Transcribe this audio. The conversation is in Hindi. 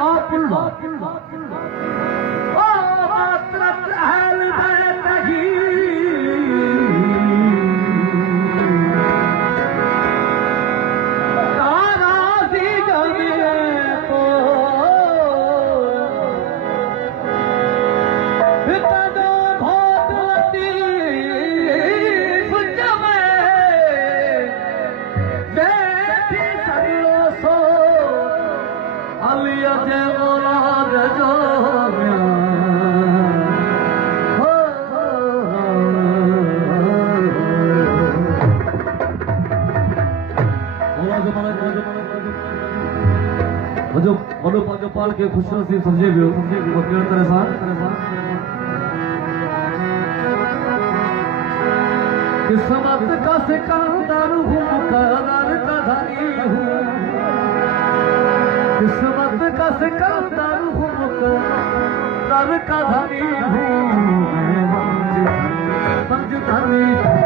Abdullah. Oh, Hasrat Ahl Bayt hi. Narazi jane to. Tado bahut latif jame. Baithi saglo so. Aliya je olad jo जो मनो पाजो पाल के खुश नसीब समझे भी हो वो केड़ तरह सा किस्मत का सिकंदर हूँ मुकद्दर का धनी हूँ किस्मत का सिकंदर हूँ मुकद्दर का धनी हूँ मैं मंज धनी